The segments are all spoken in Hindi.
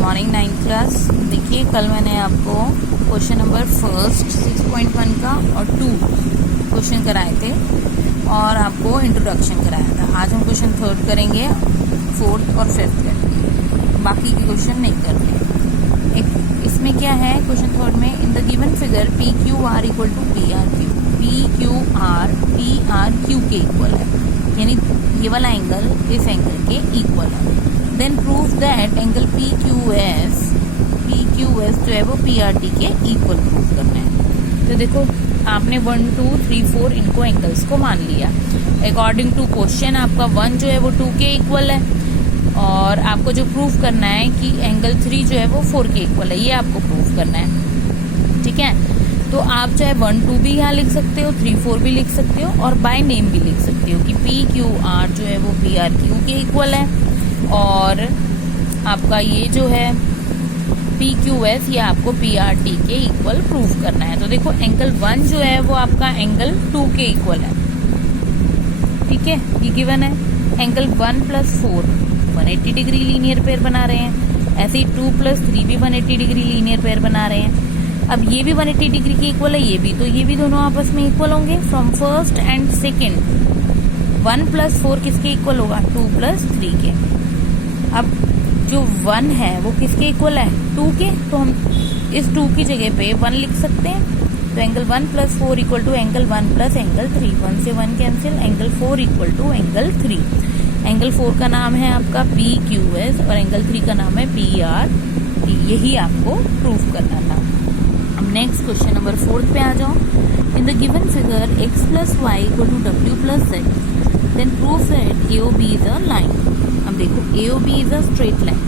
Morning 9th class. देखिए कल मैंने आपको क्वेश्चन नंबर फर्स्ट 6.1 का और 2 क्वेश्चन कराए थे और आपको इंट्रोडक्शन कराया था। आज हम क्वेश्चन थर्ड करेंगे, फोर्थ और फिफ्थ करेंगे, बाकी के क्वेश्चन नहीं करने। एक इसमें क्या है क्वेश्चन थर्ड में, in the given figure P Q R equal to P R Q, P Q R P R Q के इक्वल है, यानी ये वाला एंगल इस एंगल के इक्वल है। Then prove that angle P Q S जो है वो पी आर टी के इक्वल प्रूव करना है। तो देखो आपने 1 2 3 4 इनको एंगल्स को मान लिया। अकॉर्डिंग टू क्वेश्चन आपका 1 जो है वो 2 के इक्वल है और आपको जो प्रूव करना है कि एंगल 3 जो है वो 4 के इक्वल है, ये आपको प्रूव करना है। ठीक है, तो आप चाहे 1 2 भी यहाँ लिख सकते हो, 3 4 भी लिख सकते हो और बाय नेम भी लिख सकते हो कि पी क्यू आर जो है वो पी आर क्यू के इक्वल है और आपका ये जो है पी क्यू एस ये आपको पी आर टी के इक्वल प्रूव करना है। तो देखो एंगल 1 जो है वो आपका एंगल 2 के इक्वल है। ठीक है, ये गिवन है। एंगल 1 + 4 180 डिग्री लीनियर पेयर बना रहे हैं, ऐसे ही 2 + 3 भी 180 डिग्री लीनियर पेयर बना रहे हैं। अब ये भी 180 डिग्री के इक्वल है, ये भी, तो ये भी दोनों आपस में इक्वल होंगे फ्रॉम फर्स्ट एंड सेकेंड। 1 + 4 किसके इक्वल होगा? 2 + 3 के। अब जो 1 है वो किसके इक्वल है? 2 के, तो हम इस 2 की जगह पे 1 लिख सकते हैं। तो angle 1 + 4 equal to angle 1 + angle 3, 1 से 1 cancel, angle 4 equal to angle 3। Angle 4 का नाम है आपका पी क्यू एस और एंगल 3 का नाम है पी आर टी। यही आपको प्रूफ करना था। अब नेक्स्ट क्वेश्चन नंबर 4 पे आ जाओ। In the given figure x + y equal to w + z, then prove that AOB is a line. अब देखो AOB is a straight line.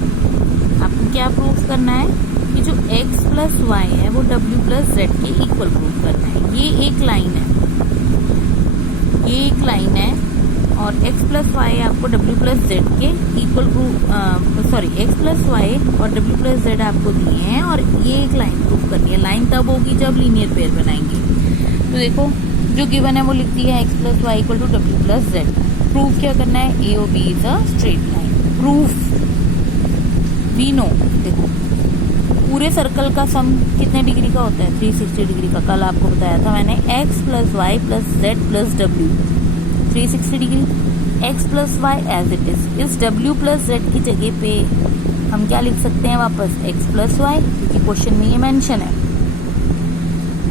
आपको क्या प्रूफ करना है कि जो x + y है वो w + z के इक्वल प्रूफ करना है। ये एक लाइन है, ये एक लाइन है और x + y आपको w + z के इक्वल x + y और w + z आपको दिए हैं और ये एक लाइन प्रूफ करनी है। लाइन तब होगी जब लीनियर पेयर बनाएंगे। तो देखो जो गिवन है वो लिख दिया x + y equal to w + z। Proof क्या करना है? AOB is a straight line. Proof we know, देखो पूरे सर्कल का सम कितने डिग्री का होता है? 360 डिग्री का। कल आपको बताया था मैंने, x + y + z + w 360 degree. x + y as it is, इस w + z की जगह पे हम क्या लिख सकते हैं वापस? x + y, क्योंकि क्वेश्चन में ये मेंशन है।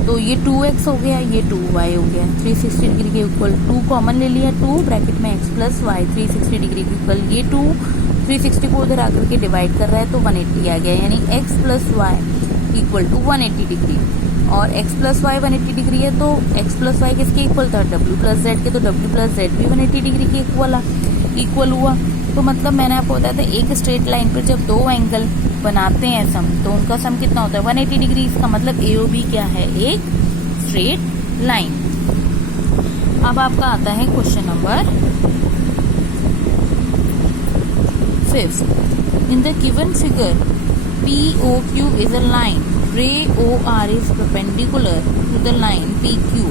तो ये 2x हो गया, ये 2y हो गया। 360 डिग्री के इक्वल 2 कॉमन ले लिया, 2 ब्रैकेट में x + y 360 डिग्री के इक्वल ये 2, 360 को उधर आकर के डिवाइड कर रहा है तो 180 आ गया, यानी x + y equal to 180 degree. और x + y 180 डिग्री है तो x + y किसके इक्वल था? w + z के। तो w + z भी 180 डिग्री के इक्वल हुआ। तो मतलब मैंने आपको बताया था एक स्ट्रेट लाइन पर जब दो एंगल बनाते हैं सम, तो उनका सम कितना होता है? 180 डिग्री। इसका मतलब AOB क्या है? एक स्ट्रेट लाइन। अब आपका आता है question number 5। In the given figure POQ is a line, ray OR is perpendicular to the line PQ.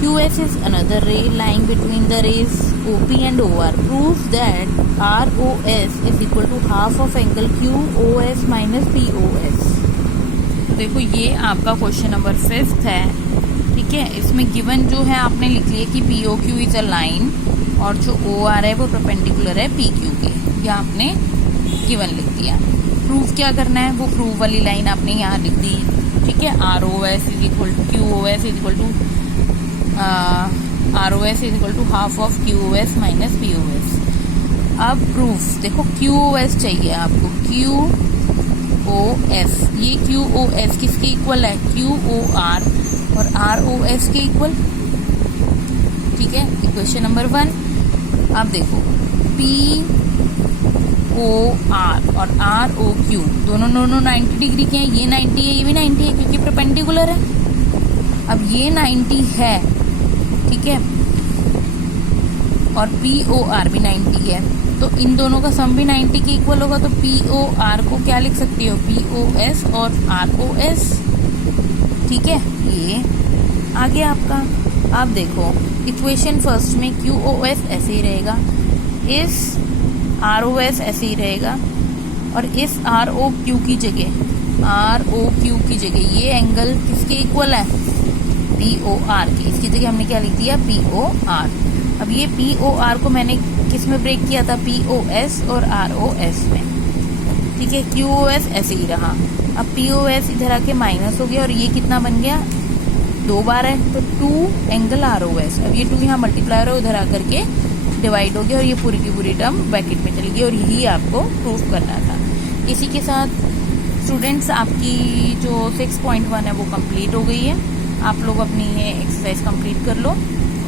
QS is another ray lying between the rays OP and OR. Prove that ROS is equal to half of angle QOS minus POS. देखो ये आपका क्वेश्चन नंबर 5 है। ठीक है, इसमें गिवन जो है आपने लिख लिया कि POQ इज अ लाइन और जो OR है वो परपेंडिकुलर है PQ के, ये आपने गिवन लिख दिया। प्रूफ क्या करना है? वो प्रूफ वाली लाइन आपने यहाँ लिख दी। ठीक है, ROS is equal to QOS is equal to ROS is equal to half of QOS minus POS। अब प्रूफ देखो QOS चाहिए आपको, QOS, ये QOS किसके इक्वल है? QOR और ROS के इक्वल। ठीक है, इक्वेशन नंबर 1। अब देखो POR और ROQ दोनों 90 डिग्री के हैं। ये 90 है, ये भी 90 है क्योंकि परपेंडिकुलर है। अब ये 90 है, ठीक है, और POR भी 90 है, तो इन दोनों का सम भी 90 के इक्वल होगा। तो POR को क्या लिख सकती हो? POS और ROS। ठीक है, ये आ गया आपका। अब देखो इक्वेशन फर्स्ट में QOS ऐसे ही रहेगा, इस ROS ऐसे ही रहेगा, और इस आर ओ क्यू की जगह ये एंगल किसके इक्वल है, पी ओ आर की। इसकी जगह हमने क्या लिख दिया, पी ओ आर। अब ये पी ओ आर को मैंने किस में ब्रेक किया था, पी ओ एस और आर ओ एस में, ठीक है। क्यू ओ एस ऐसे ही रहा। अब पी ओ एस इधर आके माइनस हो गया और ये कितना बन गया, 2 बार है तो 2 एंगल आर ओ एस। अब ये 2 यहाँ मल्टीप्लाई हो उधर आकर के डिवाइड हो गया और ये पूरी की पूरी टर्म ब्रैकेट में चली गई और यही आपको प्रूफ करना था। इसी के साथ स्टूडेंट्स आपकी जो 6.1 है वो कंप्लीट हो गई है। आप लोग अपनी ये एक्सरसाइज कंप्लीट कर लो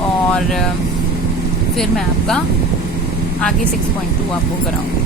और फिर मैं आपका आगे 6.2 आपको कराऊंगी।